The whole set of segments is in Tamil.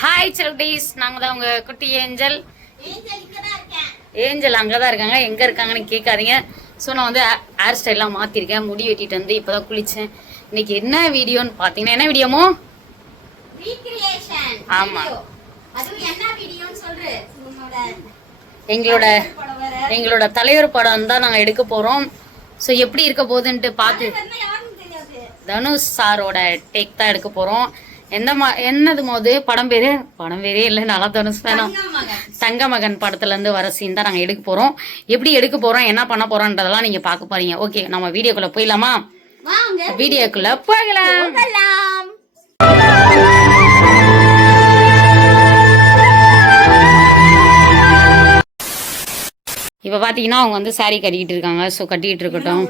ஹாய் செல்டீஸ் நாங்கள் தான் உங்கள் குட்டி ஏஞ்சல். ஏஞ்சல் அங்கே தான் இருக்காங்க. எங்கே இருக்காங்கன்னு கேட்காதீங்க. ஸோ நான் வந்து ஹேர் ஸ்டைல்லாம் மாற்றிருக்கேன் முடி வெட்டிட்டு வந்து இப்போ தான் குளித்தேன் இன்னைக்கு என்ன வீடியோன்னு பார்த்தீங்கன்னா என்ன வீடியோமோ ரீக்ரியேஷன் ஆமா. அதுவும் என்ன வீடியோன்னு சொல்று உன்னோட எங்களோட எங்களோட தலைவர் படம் தான் நாங்கள் எடுக்க போகிறோம் ஸோ எப்படி இருக்க போகுதுன்ட்டு பார்த்து தனுஷ் சாரோட டேக் தான் எடுக்க போகிறோம் மா என்னது போது படம் பேரு? படம் பேரே இல்லை நல்லா தனுஷ் வேணாம் தங்க மகன் படத்துல இருந்து வர சீன் தான் நாங்க எடுக்க போறோம். எப்படி எடுக்க போறோம் என்ன பண்ண போறோம்ன்றதெல்லாம் நீங்க பார்க்க போறீங்க. ஓகே நம்ம வீடியோக்குள்ள போயிடலாமா? வீடியோக்குள்ள போகலாம். இப்ப பாத்தீங்கன்னா அவங்க வந்து saree கட்டிக்கிட்டு இருக்காங்க. ஸோ கட்டிக்கிட்டு இருக்கட்டும்.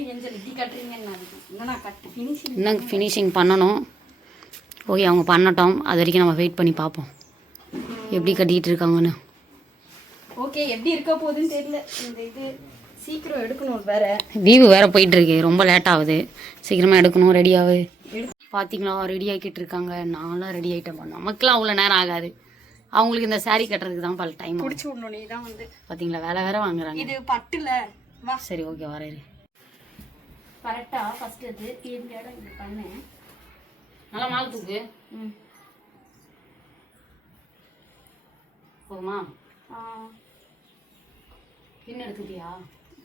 இப்படி கட்டுறீங்கன்னு கட்டு? ஃபினிஷிங் இன்னும் ஃபினிஷிங் பண்ணணும்? ஓகே அவங்க பண்ணட்டும். அது வரைக்கும் நம்ம வெயிட் பண்ணி பார்ப்போம். எப்படி கட்டிக்கிட்டு இருக்காங்கன்னு. ஓகே எப்படி இருக்க போகுதுன்னு தெரியல. இந்த இது சீக்கிரம் எடுக்கணும் வேற. லீவு வேற போயிட்டு இருக்கு ரொம்ப லேட் ஆகுது. சீக்கிரமா எடுக்கணும். ரெடி ஆகுது பாத்தீங்களா? ரெடி ஆக்கிட்டு இருக்காங்க. நான்லாம் ரெடி ஆகிட்டேன் நமக்குலாம் அவ்வளோ நேரம் ஆகாது. அவங்களுக்கு இந்த saree கட்டுறதுக்கு தான் பல டைம் பிடிச்சி விடணும். நீ தான் வந்து. பாத்தீங்களா? வேலை வேற வாங்குறாங்க. இது பட்டுல. வா. சரி ஓகே வரேன். கரெக்டா ஃபர்ஸ்ட் இது இந்த இடம் இப்படி பண்ணேன் நல்லா மாலை தூக்கு. ம். போதுமா? பின் எடுத்துட்டியா?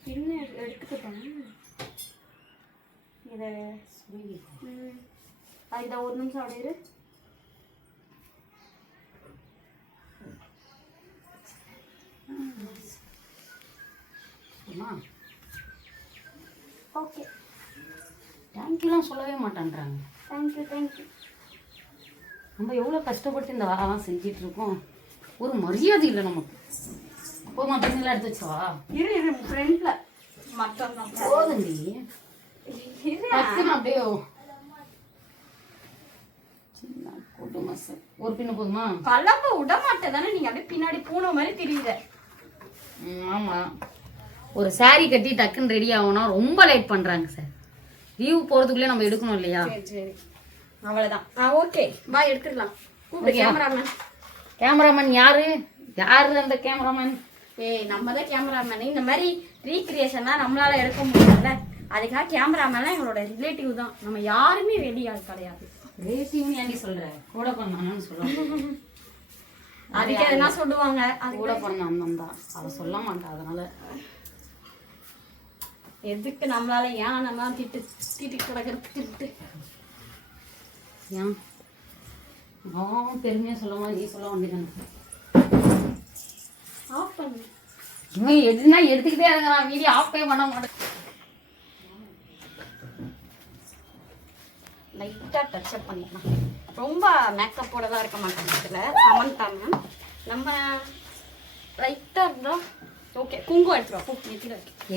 பின்ன எடுத்துக்கிட்டேன் இதை இதை ஒரு நிமிஷம் அப்படியே இரு. போதுமா ஓகே தேங்க்யூலாம் சொல்லவே மாட்டேன்றாங்க. தேங்க்யூ தேங்க்யூ நம்ம எவ்வளோ கஷ்டப்பட்டு இந்த வேலைலாம் செஞ்சிட்டு இருக்கோம் ஒரு மரியாதை இல்லை நமக்கு. போதுமா பின்னெல்லாம் எடுத்து வச்சவா இரு இரு ஃப்ரெண்ட்ல மட்டன் போதுண்டி அப்படியே மசம் ஒரு பின்ன போதுமா? கலப்ப விட மாட்டேன் தானே நீங்க அப்படியே பின்னாடி பூனை மாதிரி தெரியுத ம், ஆமா. ஒரு saree கட்டி டக்குன்னு ரெடி ஆகணும்னா ரொம்ப லேட் பண்றாங்க சார் லீவ் போறதுக்குள்ளே நம்ம எடுக்கணும் இல்லையா? சரி அவ்வளவுதான். ஆ ஓகே வா எடுத்துடலாம். கூப்பிடு. கேமராமேன் கேமராமேன் யாரு? யாரு அந்த கேமராமேன் ஏய் நம்ம தான் கேமராமேன் இந்த மாதிரி ரீக்ரியேஷன்லாம் நம்மளால எடுக்க முடியல அதுக்காக கேமராமேன்லாம் எங்களோட ரிலேட்டிவ் தான். நம்ம யாருமே வெளியாள் கிடையாது. ரேசிங்னு ஏன்டி சொல்ற? கூட பண்ணானு சொல்லுவாங்க அதுக்கு எதனா சொல்லுவாங்க. கூட பண்ண அண்ணன் தான். அவ சொல்ல மாட்டா அதனால. எதுக்கு நம்மளால ஏன் நம்ம திட்டு திட்டு கிடக்கிறது? திட்டு. ஏன்? அவன் பெருமையா சொல்லாம நீ சொல்ல வேண்டியதானே ஆஃப் பண்ணு. இவன் எதுனா எடுத்துக்கிட்டே இருக்கிறான் வீடியோ ஆஃபே பண்ண மாட்டேன். லைட்டாக டச்சப் பண்ணிக்கலாம் ரொம்ப மேக்கப்போடலாம் இருக்க மாட்டோம் இதில். சமந்தா மேம் நம்ம லைட்டாக இருந்தால் ஓகே குங்குமம் எடுத்துருவா பூ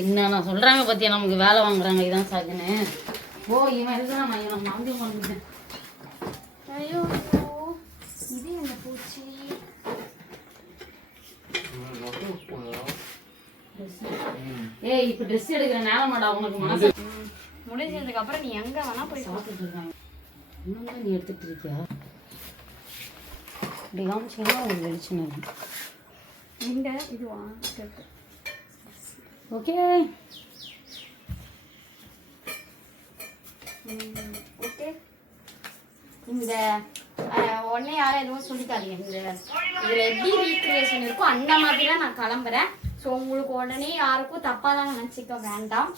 என்ன நான் சொல்றாங்க பத்தியா? நமக்கு வேலை வாங்குறாங்க இதான் சாக்குன்னு. ஓ இவன் இருக்குதான் நான் இவன் மாந்தி பண்ணிட்டேன் ஐயோ இது என்ன பூச்சி? ஏய் இப்ப ட்ரெஸ் எடுக்கிற நேரம் மாடா உனக்கு மாசம் முடிஞ்சதுக்கு அப்புறம் நீ எங்க வேணா போய் சாப்பிட்டுட்டு இருக்காங்க. இன்னும் நீ எடுத்துட்டு இருக்கியா? இப்படி காமிச்சீங்கன்னா உங்களுக்கு வெளிச்சம் இருக்கும் எங்க இதுவா இருக்கு. ஓகே. ஓகே. இந்த உடனே யாரும் எதுவும் சொல்லிக்காதீங்க. இந்த இதில் எப்படி ரீக்ரியேஷன் இருக்கோ அந்த மாதிரி தான் நான் கிளம்புறேன். ஸோ உங்களுக்கு உடனே யாருக்கும் தப்பாக தான் நினச்சிக்க வேண்டாம்.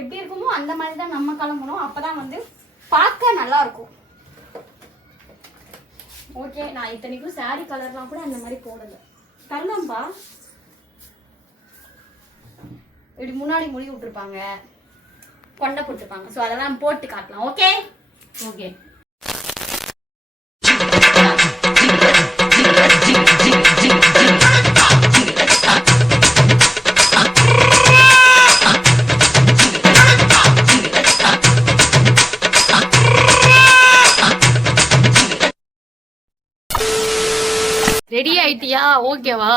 எப்படி இருக்குமோ அந்த மாதிரி தான் நம்ம கிளம்பணும். அப்போ தான் வந்து பார்க்க நல்லா இருக்கும் ஓகே நான் இத்தனைக்கும் saree கலர்லாம் கூட அந்த மாதிரி போடலை. தள்ளம்பா இப்படி முன்னாடி முடி விட்டுருப்பாங்க. கொண்டை போட்டுருப்பாங்க ஸோ அதெல்லாம் போட்டு காட்டலாம். ஓகே ஓகே ஆயிட்டியா? ஓகேவா?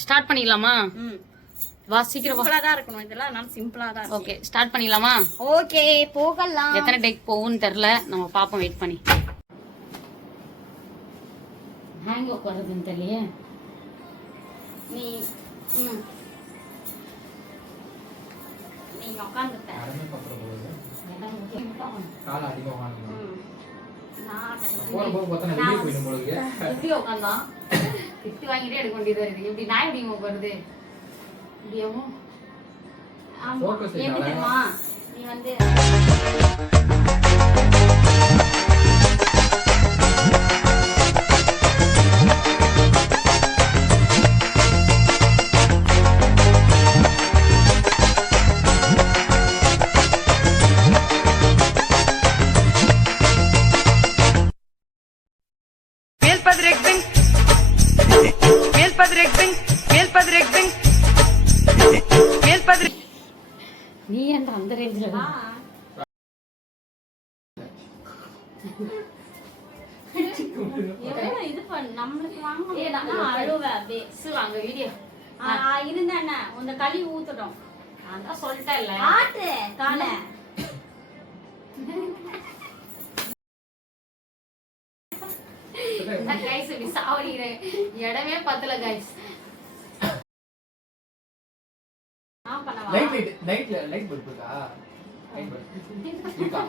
ஸ்டார்ட் பண்ணிடலாமா ம். வா சீக்கிரம் சிம்பிளா தான் இருக்கணும். இதெல்லாம் அதனால சிம்பிளா தான் ஓகே ஸ்டார்ட் பண்ணிடலாமா ஓகே போகலாம். எத்தனை டேக் போகும்னு தெரில நம்ம பார்ப்போம் வெயிட் பண்ணி. நான் எங்க உட்காருதுன்னு தெரியலையே. நீ நீங்க உட்காந்துட்ட போற போக பார்த்தா நான் வெளியே போயிடும் போல இருக்கு. உட்காந்தான் திட்டு வாங்கிட்டே எடுக்க வேண்டியதா வருது இப்படி நான் எப்படி உட்காருது இப்படியாவும் ஆமா எப்படி தெரியுமா நீ வந்து நான் தான் சொல்லிட்டேன்ல ஆட்டு காலை கைஸ் இப்படி சாவடிக்கிறேன் இடமே பத்தல கைஸ் லைட் லைட் லைட்ல லைட் பல்ப் இருக்கா? லைட் பல்ப் இருக்கா?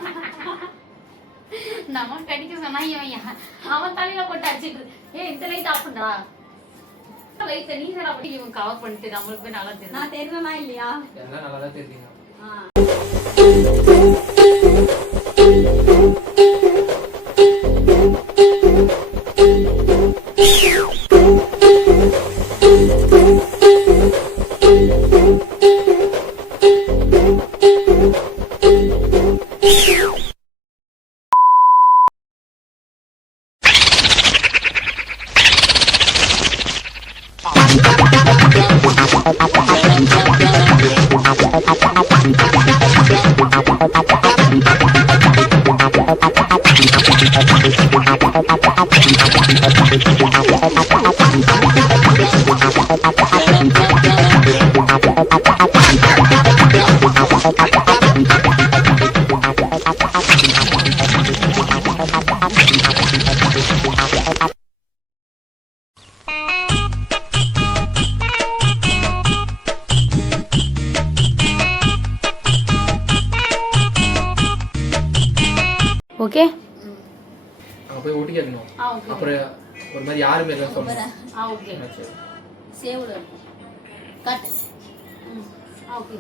நம்ம கடிக்க சொன்னா இவன் அவன் தலையில போட்டு அடிச்சிட்டு. ஏய் இந்த லைட் ஆஃப் பண்றா லைட் நீ சார் இவன் கவர் பண்ணிட்டு நம்மளுக்கு நல்லா தெரியும் நான் தெரியுமா இல்லையா? எல்லாம் நல்லா தான் தெரியுங்க ஓகே. சேவுல இருக்கும் கட் ஓகே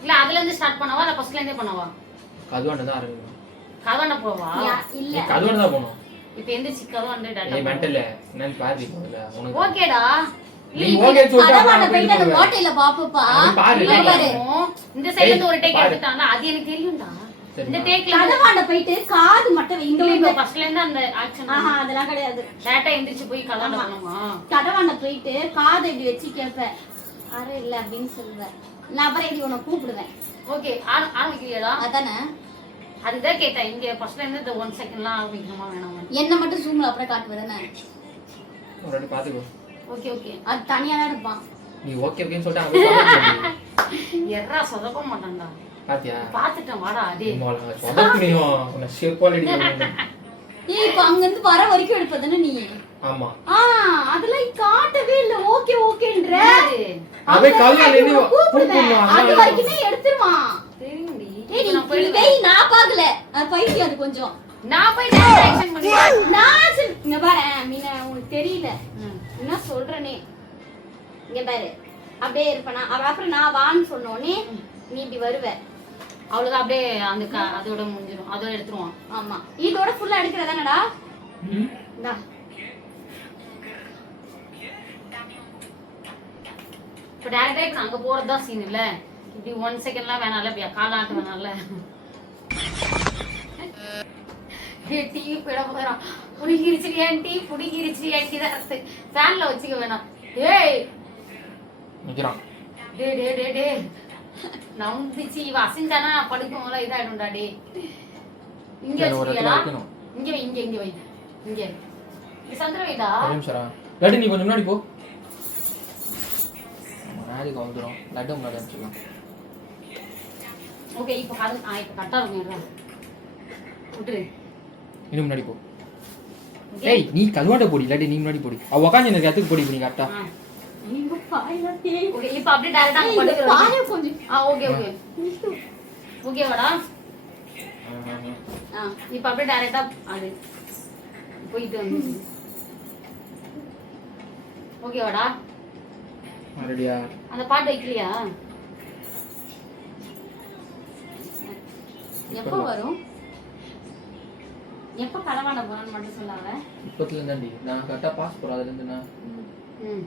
இல்ல அதுல இருந்து ஸ்டார்ட் பண்ணவா? இல்ல. ஃபர்ஸ்ட்ல இருந்தே பண்ணவா? கதுவாண்ட தான் ஆரம்பிக்கணும் கதவண்ட போவா? இல்ல. கதுவாண்ட தான் போகணும். இப்போ எந்திரிச்சு கதவண்ட நீ டேட்டா மென்டல் என்னன்னு பாரு முதல்ல. உனக்கு ஓகேடா நீ ஓகே சொல்லிட்டு கதவாண்ட அப்புறம் போயிட்டு அந்த பாப்புப்பா. பாரு. பாரு. இந்த சைடுல ஒரு டேக். எடுத்துட்டாங்க அது எனக்கு தெரியும்டா. இந்த டேக்ல கதவாண்ட போயிட்டு காது மட்டும் இந்த ஃபர்ஸ்ட்ல இருந்து அந்த ஆக்ஷன் ஆஹா அதெல்லாம் கிடையாது. டேட்டா எந்திரிச்சு போய் கதவண்ட பண்ணுமா கதவாண்ட போயிட்டு காதை இப்படி வச்சு கேட்பேன் அரை இல்ல அப்படின்னு சொல்லுவேன் நான் அப்புறம் இப்படி உன்னை கூப்பிடுவேன். ஓகே ஆரம்பிக்கிறியாடா அதானே? அதுதான் கேட்டேன். இங்க ஃபர்ஸ்ட்ல இருந்து இந்த ஒன் செகண்ட்லாம் ஆரம்பிக்கணுமா வேணாமா என்ன மட்டும் ஜூம்ல அப்புறம் காட்டுவேன் ஒரு வாட்டி பாத்துக்கோ ஓகே ஓகே. அது தனியா தான் இருப்பான் நீ ஓகே ஓகேன்னு சொல்லிட்டு எர்ரா சொதப்ப மாட்டான்டா. பாத்தியா? பாத்துட்டேன் வாடா அதே. சொதப்புனியும் உன்னை செருப்பால் அடிக்கணும் ஏய் இப்ப அங்க இருந்து வர வரைக்கும் எடுப்பதானே நீ? ஆமா. ஆ அதெல்லாம் காட்டவே இல்ல. ஓகே ஓகேன்ற. அப்படியே கல்யாணம் இருந்து கூப்பிடுவேன் கூப்பிடணும் அது அதான் வரைக்குமே எடுத்துருவான் தெரியும்டி. ஏய் நீ இப்ப நான் போயிடுவேன் வெய் நான் பாக்கல அது பைத்தியம் அது கொஞ்சம். நான் போய் பண்ணுவேன் நான் இங்க பாரு மீனா உனக்கு தெரியல. என்ன சொல்றனே? இங்க பாரு. அப்படியே இருப்பேனா? அப்புறம் நான் வான்னு சொன்னோனே நீ இப்படி வருவ. அவ்வளவுதான் அப்படியே அந்த அதோட முடிஞ்சிடும் அதோட எடுத்துருவான் ஆமா. இதோட ஃபுல்லா எடுக்கிறதானடா. இந்தா. இப்போ டேரக்டா இப்போ அங்க போறது தான் சீன் இல்ல. இப்படி ஒன் செகண்ட்லாம் வேணாம்ல இப்படி காலாட்டு வேணாம்ல. டிவி போயிட போறான் புடிக்கிருச்சு ஏன்டி புடிக்கிருச்சு ஏன்டி தான் ஃபேன்ல வச்சுக்க வேணாம். ஏய். நிக்கிறான். டே டே டே டே நவுந்துச்சு இவ அசைஞ்சானா? படுக்கும் போல இதாயிடும்டா டே இங்க வைக்கணும். இங்க வை இங்க இங்க வை. இங்க சந்திர வைடா. லட்டு நீ கொஞ்சம் முன்னாடி போ. நாளைக்கு வந்துடும் லட்டு முன்னாடி அனுப்பிச்சிடலாம். ஓகே இப்போ அது ஆ இப்போ கரெக்டாக இருக்கும் விட்டுரு. இன்னும் முன்னாடி போ. ஏய் நீ கதுவாட்ட போடி இல்லாட்டி நீ முன்னாடி போடி. அவ உட்காந்து எனக்கு எத்துக்கு போடி நீ கரெக்டா ஆ. எங்க பாயில தேய் ஓகே இப்போ அப்படியே டைரக்டா ஏய், அங்க இந்த படுக்கிறோம் பாயை கொஞ்சம் ஆ ஓகே ஓகே ஓகேவாடா ஆ. இப்போ அப்படியே டைரக்டா அது போயிட்டு வந்து. ஓகேவாடா ரெடியா அந்த பாட்டு வைக்கலையா? எப்போ வரும்? எப்போ களவாட போறான்னு மட்டும் சொல்லாத. இப்பத்துல இருந்தாண்டி நான் கரெக்டா பாஸ் போறேன் அதுல இருந்து நான் ம்.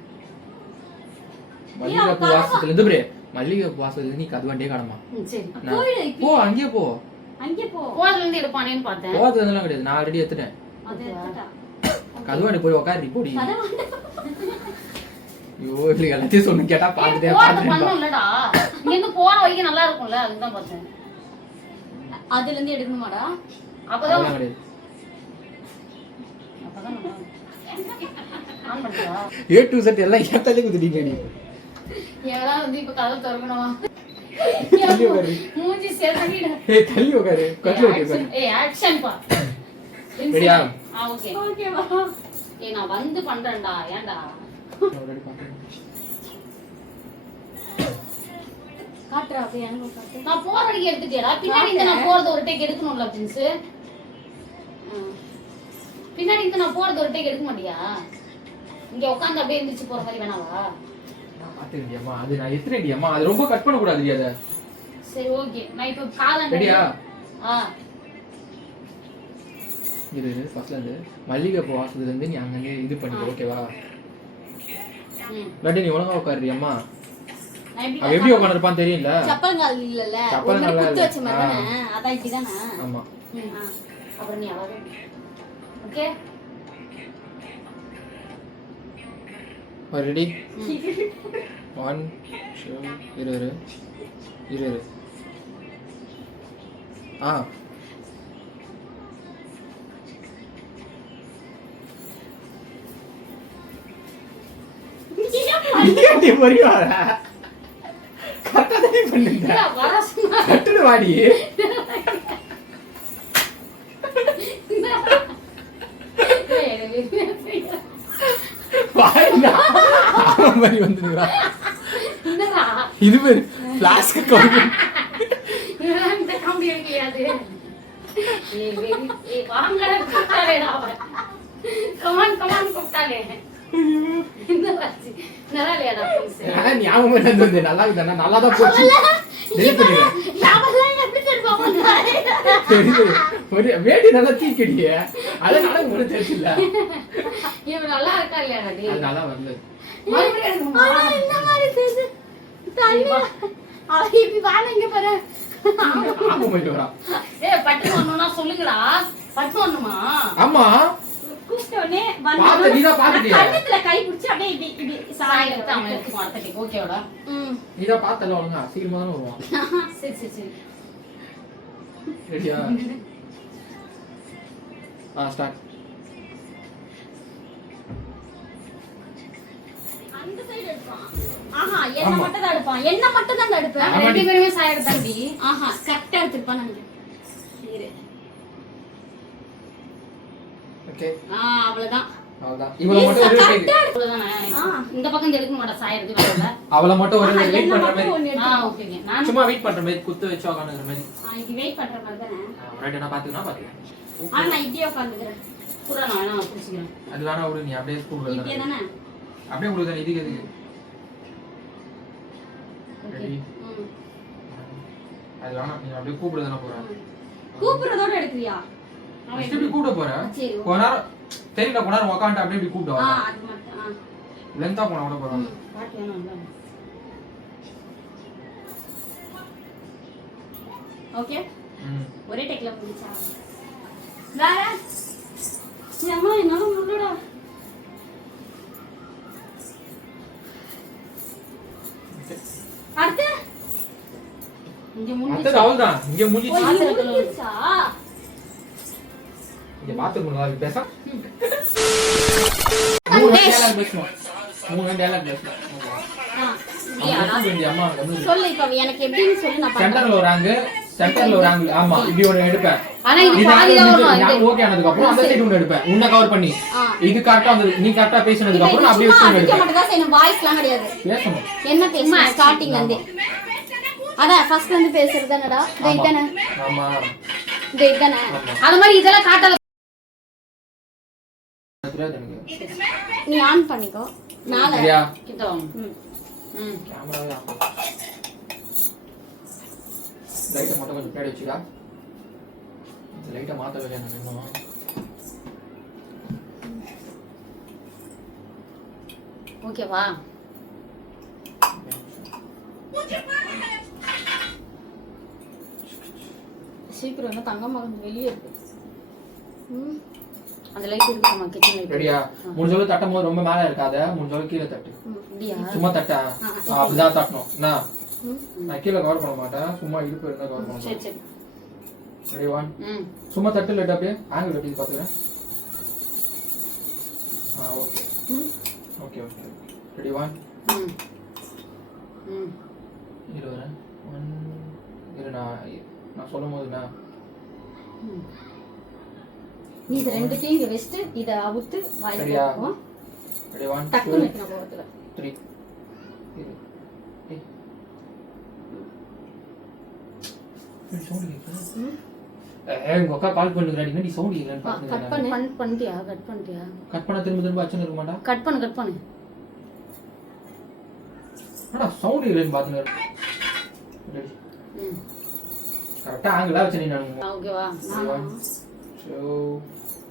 மல்லிகை பூ வாசத்துல இருந்து பிரே மல்லிகை பூ வாசத்துல இருந்து நீ கதுவாண்டே காணமா. ம், சரி. நான் போயிடு இப்ப போ அங்கே போ. போதுல இருந்து எடுப்பானேன்னு பார்த்தேன். போகிறது வந்தெல்லாம் கிடையாது. நான் ஆல்ரெடி எடுத்துட்டேன். அது எடுத்துட்டா. கதுவாண்டி போய் உட்காரு போடி. களவாட ஐயோ இல்லை எல்லாத்தையும் சொன்னு கேட்டா பாத்துட்டே போறது பாத்துட்டேன் பண்ணும் இல்லடா. இங்க இருந்து போற வரைக்கும் நல்லா இருக்கும்ல அதுதான் பார்த்தேன். அதுல இருந்து எடுக்கணுமாடா? அப்பதான் கிடையாது. ஏ டு செட் எல்லாம் ஏத்தாலே குத்துட்டீங்க நீ. எவளாவது வந்து இப்ப கதை திறக்கணும்? மூஞ்சி செதறிட. ஏய் தள்ளி உட்காரு கட்டில் ஓகே உட்காரு ஏய் ஆக்ஷன் பா. ரெடியா? ஆ? ஓகே ஓகேவா ஏய் நான் வந்து பண்றேன்டா. ஏன்டா? காட்டுறா அப்படியே எனக்கு காட்டு. நான் போற வரைக்கும் எடுத்துட்டியாடா? பின்னாடி நான் போறது ஒரு டேக் எடுக்கணும்ல பிரின்ஸ் பின்னாடி இருந்து நான் போறது ஒரு டேக் எடுக்க மாட்டியா? இங்க உட்காந்து அப்படியே எந்திரிச்சு போற மாதிரி வேணாவா? அம்மா அது நான் எத்தனை அம்மா அது ரொம்ப கட் பண்ணக்கூடாது அதை. சரி ஓகே நான் இப்ப காலம் ரெடியா? ஆ. இது இது ஃபர்ஸ்ட்ல இருந்து மல்லிகை பூ வாசத்துல இருந்து நீ அங்கங்கே இது பண்ணிக்க ஓகேவா இல்லாட்டி நீ ஒழுங்கா உட்காரு அம்மா நான் எப்படி உட்காந்துருப்பான்னு இல்லல்ல. சப்பல் ஒரு மாதிரி நல்லா குத்து இல்ல. வச்ச மாதிரி தானே? அதான் இப்படிதானே? ஆமா. அப்புறம் நீ அழகு. ஓகே ரெடி ஒன் டூ இரு இரு இரு இரு ஆ கரெக்டா தானே பண்ணுங்க கட்டுடு வாடி. அவன் மாதிரி என்னடா? இது பேரு இந்த வாங்கடா கூப்பிட்டாலேடா அவன். கமான் கமான் கூப்பிட்டாலே? நல்லா ஞாபகம் நல்லா நல்லா தான் போச்சு ஒரு நல்லா தீக்கடிய அதனால உங்களுக்கு தெரியல இவன் நல்லா இருக்கா இல்லையாடா டேய் அது நல்லா வரல மறுபடியும் எடுக்கணுமா? ஆனா இந்த மாதிரி தெரியுது. தண்ணி. அவ இப்படி வாழ இங்க பாரு. ஆமா போயிட்டு வரான் ஏய் பட்டு வரணும்னா சொல்லுங்கடா. பட்டு வரணுமா? ஆமா. கூப்பிட்ட உடனே பார்த்த நீதான் பாத்துட்டியா? கண்ணத்துல கை பிடிச்சி அப்படியே இப்படி இப்படி சாய் எடுத்து. அவன் எடுத்துக்குவான் அடுத்த டேக் ஓகேவாடா ம். நீதான் பார்த்தல ஒழுங்கா சீக்கிரமா தானே வருவான். சரி சரி சரி. ரெடியா ஆ ஸ்டார்ட் ஆஹா என்ன மட்டும் தான் எடுப்பான். என்ன மட்டும் தான் எடுப்பேன். ரெண்டு பேருமே சாய் எடுத்தாண்டி ஆஹா கரெக்டா எடுத்துப்பான்னு நினைக்கிறேன் இரு. ஓகே ஆ அவ்வளவுதான். மட்டும் பக்கம் எடுக்க மாட்டா சாய் எடுத்து வரல அவளை மட்டும் ஒரு வெயிட் பண்ற மாதிரி. ஆ நான் சும்மா வெயிட் பண்ற மாதிரி குத்து வச்சு உட்காந்துக்கிற மாதிரி. ஆ, இது வெயிட் பண்ற மாதிரி தானே? ரைட் நான் பாத்துக்கணும் பாத்துக்கலாம் ஆனா நான் இப்படியே உட்காந்துக்கிறேன் கூட நான் வேணா பிடிச்சிக்கிறேன். அது வேணா விடு நீ அப்படியே ஸ்கூல் இப்படியே தானே. அப்படியே உங்களுக்கு இதுக்கு எதுக்கு? ரெடி. அது வேணாம் நீ அப்படியே கூப்பிட தானே போற. கூப்பிடுறதோட எடுக்கிறியா? இப்படி கூப்பிட போற? கொஞ்ச நேரம் தெரியல கொஞ்ச நேரம் உட்காந்து அப்படியே இப்படி கூப்பிட்டு ஆ வர அது மட்டும் ஆ லென்த்தா போனா கூட வேணும்ல ஓகே ஒரே டெக்ல முடிச்சா. வேற? ஏம்மா என்னால முடியலடா அடுத்து? இங்க மத்தது அவ்வளவுதான் இங்க முடிஞ்சிருச்சா? இங்க பாத்து நல்லா பேச பேசணும் மூணு டயலாக் பேசணும் ஆ, அவங்க கூப்பிட்டு அம்மா கம்முனு. சொல்லு. இப்ப எனக்கு எப்படின்னு சொல்லு நான் பண்றேன். சென்டர்ல வராங்க சென்டர்ல ஒரு ஆங்கிள் ஆமா இப்படி ஒண்ணு எடுப்பேன். ஆனா இது இது பாதி தான் வரும் இது. ஓகே ஆனதுக்கு அப்புறம் அந்த சைடு ஒண்ணு எடுப்பேன். உன்னை கவர் பண்ணி. இது கரெக்டா வந்து நீ கரெக்டா பேசினதுக்கு அப்புறம் நான் அப்படியே சும்மா வச்சு அடிக்க எடுப்பேன். மட்டும் தான் செய்யணும் வாய்ஸ்லாம் கிடையாது. பேசணும். என்ன பேசணும் ஸ்டார்டிங்ல இருந்து அதான் ஃபர்ஸ்ட்ல இருந்து பேசுறது தானடா? இது. இதானே? ஆமா. இது இதானே? ஆமா. அது மாதிரி இதெல்லாம் காட்டாத தெரியாது எனக்கு நீ ஆன் பண்ணிக்கோ. மேல. கிட்ட. ம். ம். ஆஃப் லைட்டை மட்டும் கொஞ்சம் பின்னாடி வச்சுக்கா. இந்த லைட்டை மாத்த வேலையா நான் இன்னும் ஓகேவா சீக்கிரம் தங்க மகன் வெளியே இருக்கு. ம். அந்த லைட் இருக்குமா கிச்சன் லைட் ரெடியா? முடிஞ்ச அளவு தட்டும் போது ரொம்ப மேல இருக்காத? முடிஞ்ச அளவு கீழே தட்டு. சும்மா தட்ட? அப்படிதான் தட்டணும். நான் கீழே கவர் பண்ண மாட்டேன். சும்மா இடுப்பு இருந்தா கவர் பண்ண சரி சரி. ரெடி ஒன் சும்மா தட்டு லைட் அப்படியே? ஆங்கிள் எப்படி பாத்துக்கிறேன் ஆ okay. Okay okay ready one இரு வரேன் ஒன் இரு நான் நான் சொல்லும் போது நான் இது ரெண்டுத்தையும் இங்க வச்சுட்டு இத அவுத்து வாயில டூ டக்குன்னு வைக்கணும் கோவத்துல. த்ரீ உங்க அக்கா கால் பண்ணுறாடி நீ சவுண்ட் பாத்துக்கிறேன் பண்ணு. கட் பண்ணிட்டியா? கட் பண்ணிட்டியா? கட் பண்ண திரும்ப திரும்ப அச்சுன்னு இருக்க மாட்டா கட் பண்ணு. கட் சவுண்ட் இல்லைன்னு பாத்துங்க ம். கரெக்டா ஆங்கிளா வச்சு நீ நான் ஆ, ஓகேவா ஒன்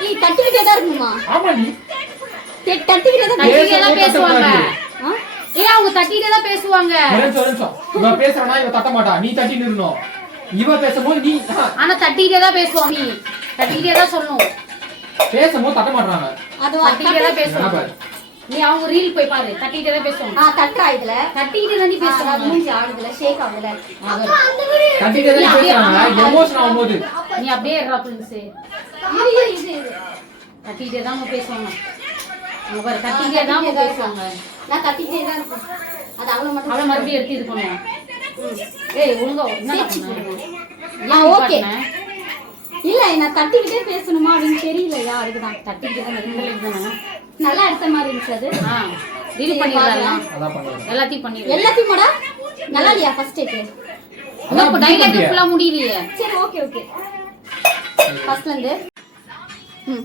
நீ தட்டிக்கிட்டே தான் இருக்கணுமா ஆமா நீ தட்டி- தட்டிக்கிட்டே தான் பேச பேசுவாங்க? ஏ அவங்க தட்டிட்டே தான் பேசுவாங்க. ஒரு நிமிஷம் ஒரு நிமிஷம். இவன் பேசுறானா இவ தட்ட மாட்டா. நீ தட்டி நிறணும். இவ பேசும்போது நீ ஆனா தட்டிட்டே தான் பேசுவாங்க நீ. தட்டிட்டே தான் சொல்லணும். பேசும்போது தட்ட மாட்டாங்க அது தட்டிட்டே தான் பேசுவாங்க. நீ அவங்க ரீல் போய் பாரு தட்டிட்டே தான் பேசுவாங்க. ஆ தட்டுறா இதுல. தட்டிட்டே தான் நீ பேசுவாங்க. மூஞ்சி ஆடுதுல ஷேக் ஆகுதுல. தட்டிட்டே தான் பேசுறாங்க எமோஷன் ஆகும்போது. நீ அப்படியே இருடா பிரின்ஸ் இது இது இது இது தட்டிட்டே தான் பேசுவாங்க. அவங்க பாரு தட்டிட்டே தான் பேசுவாங்க. நான் தட்டிக்கிட்டே தான் இருப்பேன். அது அவளை மட்டும் அவளை மறுபடியும் எடுத்து இது பண்ணுவோம் ஏய் ஒழுங்கா என்ன தேய்ச்சி இல்ல நான் தட்டிக்கிட்டே பேசணுமா அப்படின்னு தெரியலையா அதுக்குதான் தட்டிக்கிட்டே தானே நல்லா எடுத்த மாதிரி இருந்துச்சு அது. ஆ ரீல் பண்ணிடலாம். எல்லாத்தையும் பண்ணிடுவேன் எல்லாத்தையும் கூட நல்லா இல்லையா ஃபர்ஸ்ட் டேக்கு அதான் இப்போ டைலாக் ஃபுல்லா முடியலையே. சரி ஓகே ஓகே ஃபர்ஸ்ட்ல இருந்து. ம்.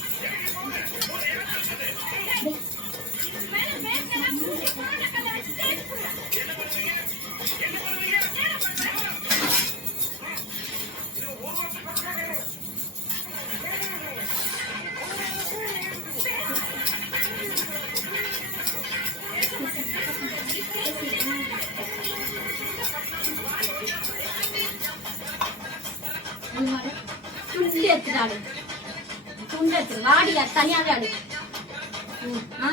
தனியாவே ஆடு ம், ஆ.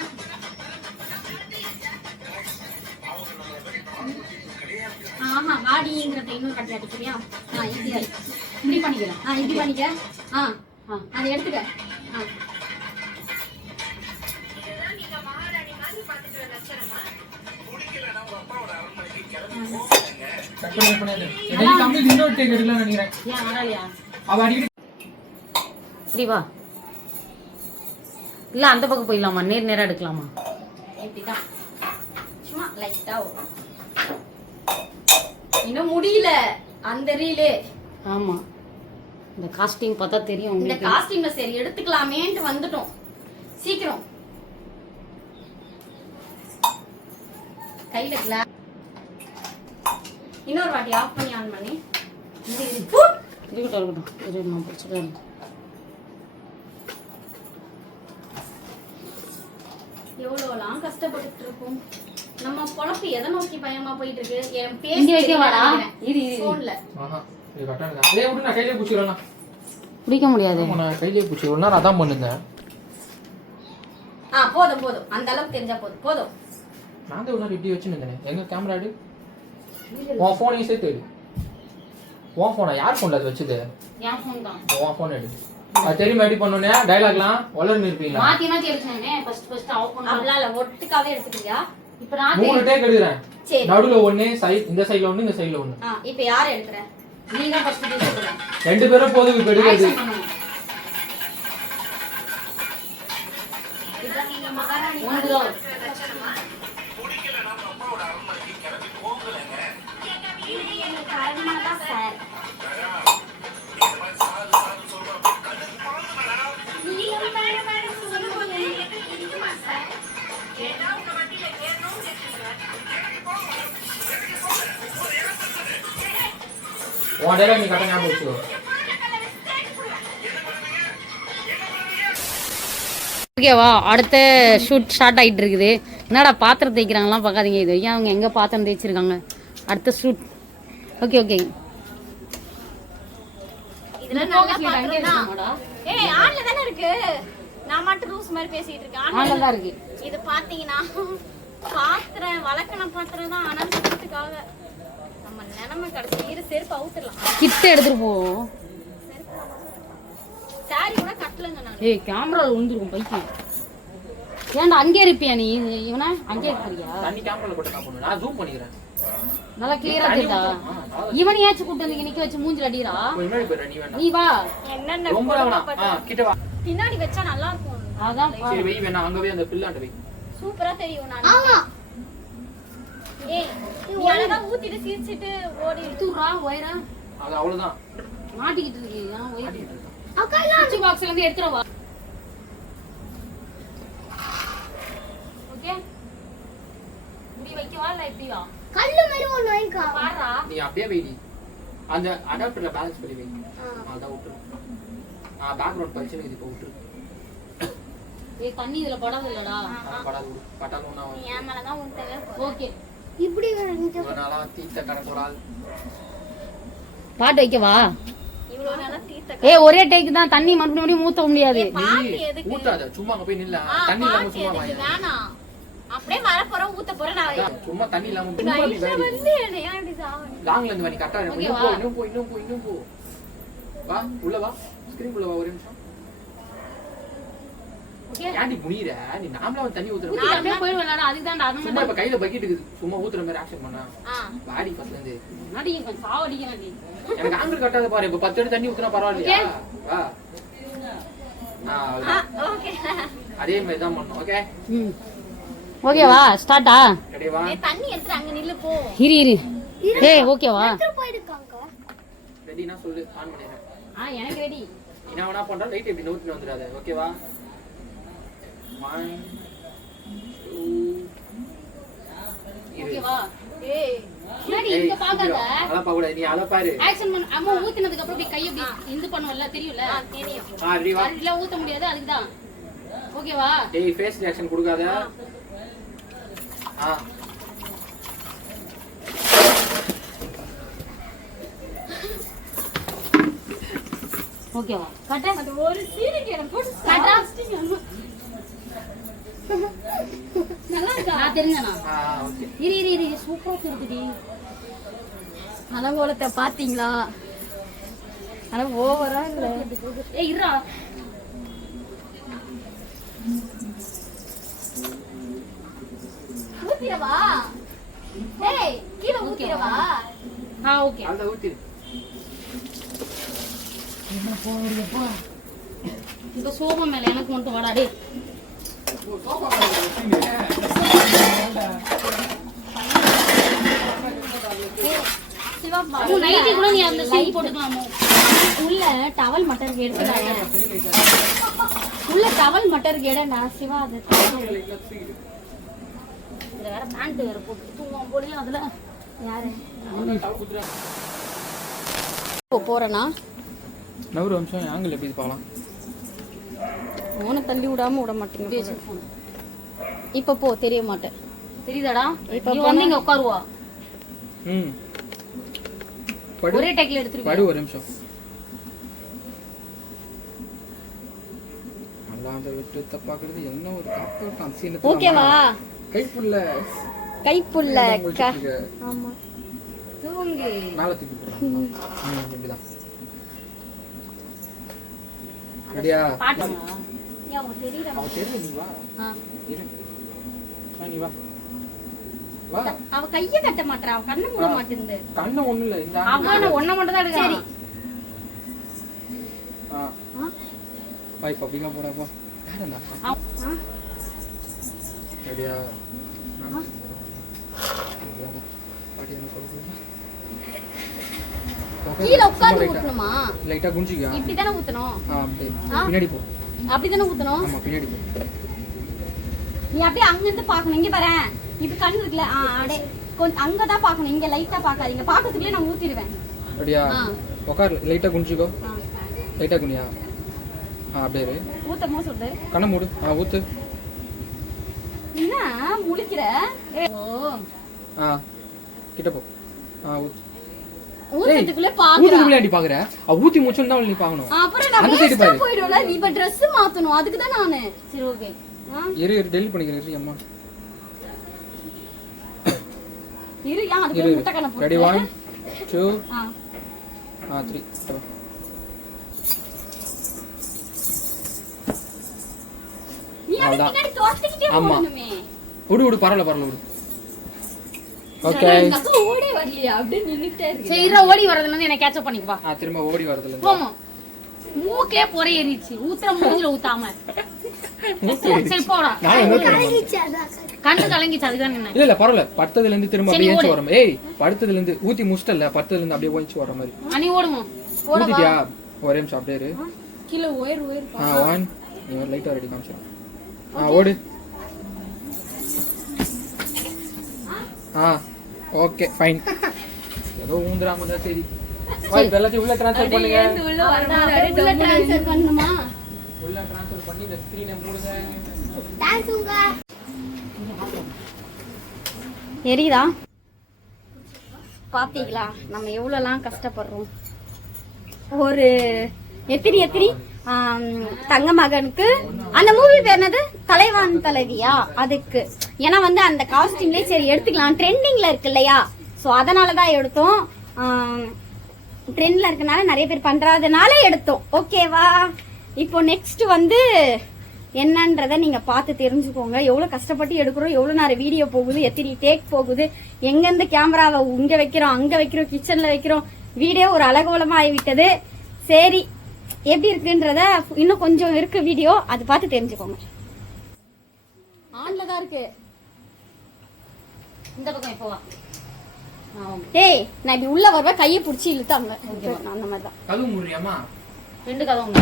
ஆஹா வாடிங்கிறத இன்னும் கட்டி அடிக்கிறியா ஆ இது இப்படி பண்ணிக்கிறேன் ஆ இது பண்ணிக்க. ஆ ஆ. அதை எடுத்துக்க. ஆ. கட் பண்ணி பண்ணாது எனக்கு கம்மி இன்னொரு டேக் எடுக்கலாம்னு நினைக்கிறேன் ஏன் ஆறாளியா அவ அடிக்கடி இப்படி வா இல்ல அந்த பக்கம் போயிடலாமா? நேர் நேரா எடுக்கலாமா? இப்படிதான். சும்மா லைட்டா வரும் இன்னும் முடியல. அந்த ரீலே ஆமா. இந்த காஸ்டியூம் பார்த்தா தெரியும் இந்த காஸ்டியூம்ல சரி எடுத்துக்கலாமேன்ட்டு வந்துட்டோம். சீக்கிரம். கையில கிளா இன்னொரு வாட்டி ஆஃப் பண்ணி ஆன் பண்ணி. இருக்கட்டும் இருக்கட்டும். இரு நான் பிடிச்சிக்கிறேன். எவ்வளவுலாம் கஷ்டப்பட்டுட்டு இருக்கோம் நம்ம பொழப்பு எதை நோக்கி பயமா போயிட்டு இருக்கு என் இங்க வைக்க வாடா. இரு இரு போன்ல ஆஹா இது கரெக்டாக இருக்கா? அதே விட்டு நான் கையிலே பிடிச்சிக்கிறேன் பிடிக்க முடியாது. நான் கையிலே பிடிச்சிக்கிறேன். நான் அதான் பண்ணுங்க ஆ போதும் போதும். அந்த அளவுக்கு தெரிஞ்சா போதும். போதும். நான் தான் ஒரு நாள் இப்படி வச்சுருந்தேன் எங்க கேமரா எடு. உன் ஃபோனையும் சேர்த்து எடு. உன் ஃபோனா யார் ஃபோனில் அது வச்சது? என் ஃபோன் தான். உன் ஃபோன் எடு. தெரியுமா எப்படி பண்ணோன்னே? டைலாக்லாம் வளர்ந்து இருப்பீங்களா? மாத்தி மாத்தி எடுத்தானே ஃபர்ஸ்ட் ஃபர்ஸ்ட் ஆஃப் பண்ணலாம் அப்படிலாம் இல்ல ஒட்டுக்காவே எடுத்துக்கிறியா இப்போ நான் மூணு டேக் எடுக்கிறேன். சரி. நடுவுல ஒண்ணு சைட் இந்த சைடுல ஒண்ணு இந்த சைடுல ஒண்ணு. ஆ இப்போ யார் எடுக்கிற? நீ தான் ஃபர்ஸ்ட் பேச போற ரெண்டு பேரும் போதும் இப்ப எடுக்கிறது. ஆக்ஷன் பண்ணணும். இதான் நீங்க மகாராணி உனக்கு தான் சார். உன் டைலாக் நீ கரெக்டா ஞாபகம் வச்சுக்கோ ஓகேவா அடுத்த ஷூட் ஸ்டார்ட் ஆயிட்டு இருக்குது. என்னடா பாத்திரம் தேய்க்கிறாங்கலாம் பார்க்காதீங்க. இது வரைக்கும் அவங்க எங்க பாத்திரம் தேய்ச்சிருக்காங்க? அடுத்த ஷூட் ஓகே ஓகே இதுல நல்லா பாத்திரம் தான் ஏய் ஆன்ல தானே இருக்கு? நான் மட்டும் ரூஸ் மாதிரி பேசிட்டு இருக்கேன். ஆன்ல ஆன்ல தான் இருக்கு. இது பாத்தீங்கன்னா பாத்திரம் வழக்கண பாத்திரம் தான் ஆனா நிலைமை கடைசி இரு செருப்பு அவுத்துடலாம். கிட்ட எடுத்துட்டு போ. சாரி கூட கட்டலங்க நான். ஏய் கேமரா விழுந்துருக்கும் பைக்கு ஏன்டா அங்கே இருப்பியா நீ? இவனா அங்கே இருக்கிறியா? தண்ணி கேமரால போட்டு நான் பண்ணுவேன் நான் ஜூம் பண்ணிக்கிறேன். நல்லா கிளியரா தெரியுதா இவன் ஏச்சு கூட்டு வந்து நிக்க வச்சு மூஞ்சில நீ வா. என்னென்ன ரொம்ப வேணாம். ஆ கிட்ட வா. பின்னாடி வச்சா நல்லா இருக்கும். அதான் சரி வெய் வேணாம் அங்க போய் அந்த பில்லாண்ட வை. சூப்பரா தெரியும் நான். அழகா ஊத்திட்டு சிரிச்சிட்டு ஓடி. தூரா ஒயரா? அது அவ்வளவுதான். மாட்டிக்கிட்டு இருக்கு ஏன் ஒயர். இருக்கு. சுவிட்ச் பாக்ஸ்ல இருந்து எடுத்துற வா. ஓகே? இப்படி வைக்கவா இல்ல இப்படி வா கல்லு மாதிரி ஒண்ணு வைக்கா. பாடுறா நீ அப்படியே அந்த அடாப்டர்ல பேலன்ஸ் பண்ணி வை அதான் விட்டுரு ஆ பேக்ரவுண்ட் பரிச்சு இது இப்போ விட்டுரு ஏய் தண்ணி இதுல படாது இல்லடா. படாது விடு. பட்டாலும் ஓகே. இப்படி பாட்டு வைக்கவா? ஏய் ஒரே டேக் தான். தண்ணி மறுபடியும் மறுபடியும் ஊத்த முடியாது. ஊத்தாத. சும்மா அங்க போய் நில்ல. தண்ணி இல்லாம சும்மா. வேணாம். அப்படியே வர போறோம் ஊத்த போறேன் நான் சும்மா தண்ணி இல்லாம. வந்து என்னை ஏன் இப்படி சாவடி லாங்ல இருந்து வா நீ கரெக்டா இன்னும். போ இன்னும் போ இன்னும் போ இன்னும் போ. வா உள்ள வா. ஸ்கிரீன் உள்ள வா ஒரு நிமிஷம். ஏன்டி முனியிற? நீ நாமளா வந்து தண்ணி ஊத்துற ஊத்தி அப்படியே போயிடுவேன்டா அதுக்கு தான் அந்த சும்மா இப்ப கையில பக்கெட் இருக்குது. சும்மா ஊத்துற மாதிரி ஆக்ஷன் பண்ணா. வாடி ஃபர்ஸ்ட்ல இருந்து. நடி கொஞ்சம் சாவடிக்கிறேன் நீ எனக்கு ஆங்கிள் கட்டாத பாரு. இப்ப பத்து அடி தண்ணி ஊத்துனா பரவாயில்லையா? வா. அதே மாதிரி தான் பண்ணணும். ஓகே? ம். ஓகேவா ஸ்டார்ட்டா? தண்ணி எடுத்து அங்க நில்லு போ. இரு இரு. ஏய் ஓகேவா ரெடினா சொல்லு. ஆன் பண்ணிடுறேன் ஆ எனக்கு ரெடி என்ன வேணா பண்ற? லைட் இப்படி நோத்திட்டு வந்துடாத. ஓகேவா ஓகேவா ஏய் முன்னாடி இங்க பாக்காத. கூடாது நீ அதை பாரு ஆக்ஷன் பண்ண. அம்மா ஊத்தினதுக்கு அப்புறம் இப்படி கையை இப்படி இது பண்ணுவல்ல தெரியும்ல? ஆ, தெரியும். ஆ ரெடி வா. அதுல ஊத்த முடியாது அதுக்கு தான் ஓகேவா டேய் ஃபேஸ் ரியாக்ஷன் கொடுக்காத. ஆ. ஓகேவா கட்ட. அது ஒரு சீனுக்கு எனக்கு போட்டு கட்டா. நல்லா இருக்கா நான் தெரிஞ்சனா ஆ ஓகே. இரு இரு இரு சூப்பரா தெரியுதுடி. அலங்கோலத்தை பாத்தீங்களா ஆனா ஓவரா இல்ல ஏய் இருடா. ஊத்திரவா ஏய் கீழே ஊத்திரவா ஆ ஓகே. அந்த ஊத்திரு இந்த சோபா மேல எனக்கு மட்டும் வாடா டேய். நைட்டி கூட நீ அந்த சீன் போட்டுக்கலாமோ? உள்ள டவல் மட்டருக்கு எடுத்துடாத உள்ள டவல் மட்டருக்கு எடுடா சிவா அது இதுல வேற பேண்ட் வேற போட்டு தூங்குவோம் போலியும் அதுல. யாரு? இப்போ போறேனா? நவரு அம்சம் ஆங்கிள் எப்படி பார்க்கலாம். அவனை தள்ளி விடாம விட மாட்டேங்க. இப்ப போ தெரிய மாட்டேன். தெரியுதாடா? இப்ப வந்து இங்க உட்காருவா? ம். படு. ஒரே டேக்ல எடுத்துருவா படு ஒரு நிமிஷம். நல்லா அந்த விட்டு தப்பாக்குறது என்ன ஒரு தப்பு? சீனத்துல ஓகேவா? கைப்புள்ள கைப்புள்ள க- ஆமா. தூங்கு. ம், இப்படிதான். ரெடியா தெரியல தெரியல நீ வா நீ வா அவ கைய கட்ட மாட்டா அவ கண்ணு மூட மாட்டேங்குது கண்ணு ஒண்ணு இல்ல இந்த அவன் மட்டும் தான் ஆ? போடா போ ஆ? கீழே உட்கார்ந்து ஊத்தணுமா லைட்டா குஞ்சிக்கா இப்படிதானே ஊத்தணும் ஆ அப்படியே ஆ? பின்னாடி போ அப்படிதானே ஊத்தணும்? நீ அப்படியே அங்க இருந்து பாக்கணும் இங்க பாரு. இப்ப கண்ணு இருக்குல்ல? ஆ அடே கொஞ்சம் அங்கதான் பாக்கணும் இங்க லைட்டா பாக்காதீங்க பாக்கிறதுக்குள்ளே நான் ஊத்திடுவேன். ஆ. உட்கார் லைட்டா குஞ்சிக்கோ ஆ. லைட்டா குனியா? ஆ அப்படியே இரு. ஊத்தமோ சொல்லு. கண்ணை மூடு. ஆ ஊத்து. என்ன? முழிக்கிற? ஓ. ஆ கிட்ட போ. ஆ ஊத்து. ஊத்துக்குள்ள பாக்குற. ஊத்தி முடிச்சோன்னு தான் நீ பாக்கணும். அப்புறம் நான் அந்த side வேஸ்டா பாரு. போயிடும்ல நீ இப்ப Dress மாத்தணும். அதுக்கு தான் நானு. சரி ஓகே இரு இரு டெலிட் பண்ணிக்கிறேன் இரு அம்மா. இரு ஏன் அதுக்கு இரு முட்டை கண்ணை ரெடி போட்டு ஒன் டூ ஆ. ஆ த்ரீ நீ அது அவ்வளவுதான். பின்னாடி துரத்திக்கிட்டே ஆமா. போகணுமே விடு விடு பரவாயில்ல பரவாயில்ல விடு. ஓகே. ஓடே வரலையா அப்படியே நின்னுட்டே இருக்கு சரி இரா ஓடி வரதுல இருந்து என்ன கேட்சப் பண்ணிக்கு வா ஆ திரும்ப ஓடி வரதுல இருந்து. போமா மூக்கே பொறை ஏறிச்சு ஊத்துற மூஞ்சில ஊத்தாம. சரி போடா. என்ன கண்ணு கலங்கிச்சு அதுதான் நின்ன இல்ல இல்ல பரவாயில்ல. படுத்ததுல இருந்து திரும்ப அப்படியே ஏஞ்சி. வர மாதிரி. ஏய் படுத்ததுல இருந்து ஊத்தி முடிச்சிட்டல படுத்ததுல இருந்து அப்படியே ஓஞ்சி வர மாதிரி. அனி ஓடுமா? ஊத்திட்டியா? ஒரே நிமிஷம் அப்படியே இரு. கீழே உயர் உயர் ஆ ஒன் நீ ஒரு லைட்டா ரெடி காமிச்சிடும் ஆ ஓடு. ஆ ஓகே ஃபைன் ஏதோ ஊந்துறாம தான் சரி. வா, இப்ப எல்லாத்தையும் உள்ள ட்ரான்ஸ்ஃபர் பண்ணுங்க. உள்ள வரும்போது உள்ள ட்ரான்ஸ்ஃபர் பண்ணணுமா உள்ள ட்ரான்ஸ்ஃபர் பண்ணி இந்த ஸ்கிரீனை மூடுங்க. எரியுதா? பாத்தீங்களா? நம்ம எவ்வளோலாம் கஷ்டப்படுறோம். ஒரு எத்திரி எத்திரி தங்க மகனுக்கு அந்த மூவி பேர் என்னது? தலைவான் தலைவியா? அதுக்கு. ஏன்னா வந்து அந்த காஸ்டியூம்லயே சரி எடுத்துக்கலாம். ட்ரெண்டிங்ல இருக்கு இல்லையா? ஸோ அதனால தான் எடுத்தோம் ட்ரெண்ட்ல இருக்கனால நிறைய பேர் பண்றதுனால எடுத்தோம். ஓகேவா இப்போ நெக்ஸ்ட் வந்து என்னன்றதை நீங்க பார்த்து தெரிஞ்சுக்கோங்க. எவ்வளவு கஷ்டப்பட்டு எடுக்கிறோம் எவ்வளவு நேரம் வீடியோ போகுது எத்தனை டேக் போகுது எங்கெந்த கேமராவை இங்க வைக்கிறோம் அங்க வைக்கிறோம் கிச்சன்ல வைக்கிறோம். வீடியோ ஒரு அலகோலமாக ஆகிவிட்டது சரி எப்படி இருக்குன்றத இன்னும் கொஞ்சம் இருக்கு வீடியோ அது பார்த்து தெரிஞ்சுக்கோங்க. ஆன்ல தான் இருக்கு. இந்த பக்கம் இப்போ வா. டேய் நான் இப்படி உள்ள வருவேன் கையை பிடிச்சி இழுத்தாங்க. அந்த மாதிரி தான். கதவு மூடுறியாமா ரெண்டு கதவு.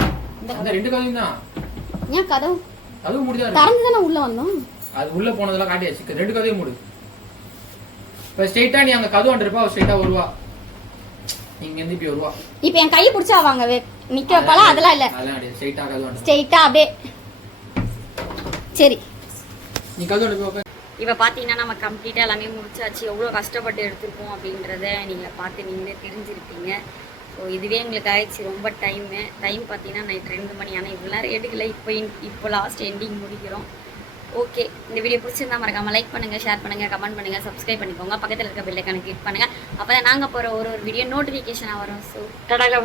இந்த ரெண்டு கதவும் தான். ஏன் கதவு? கதவு இருக்கு. திறந்து தானே உள்ள வந்தோம். அது உள்ள போனதெல்லாம் காட்டியாச்சு. ரெண்டு கதையும் மூடு. இப்ப ஸ்ட்ரெயிட்டா நீ அங்க கதவு இருப்பா அவ ஸ்ட்ரெயிட்டா வருவா. நீங்க இருந்து இப்படி வருவா. இப்போ என் கையை பிடிச்சா வாங்க வே- நிக்க வைப்பாலாம் அதெல்லாம் இல்ல. ஸ்ட்ரெயிட்டா அப்படியே சரி. இப்போ பார்த்தீங்கன்னா நம்ம கம்ப்ளீட்டாக எல்லாமே முடிச்சாச்சு. எவ்வளோ கஷ்டப்பட்டு எடுத்திருக்கோம் அப்படின்றத நீங்கள் பார்த்து நீங்களே தெரிஞ்சிருப்பீங்க. ஸோ இதுவே எங்களுக்கு ஆயிடுச்சு. ரொம்ப டைமு டைம் பார்த்தீங்கன்னா நைட் ரெண்டு மணி. ஆனால் இவ்வளோ நேரம் எடுக்கல. இப்போ இப்போ லாஸ்ட் எண்டிங் முடிக்கிறோம். ஓகே இந்த வீடியோ பிடிச்சிருந்தா மறக்காம லைக் பண்ணுங்கள் ஷேர் பண்ணுங்கள் கமெண்ட் பண்ணுங்கள் சப்ஸ்கிரைப் பண்ணிக்கோங்க. பக்கத்தில் இருக்க பெல்லைக்கான கிளிக் பண்ணுங்கள் அப்போ தான் நாங்கள் போகிற ஒரு ஒரு வீடியோ நோட்டிஃபிகேஷனாக வரும். ஸோ டடா.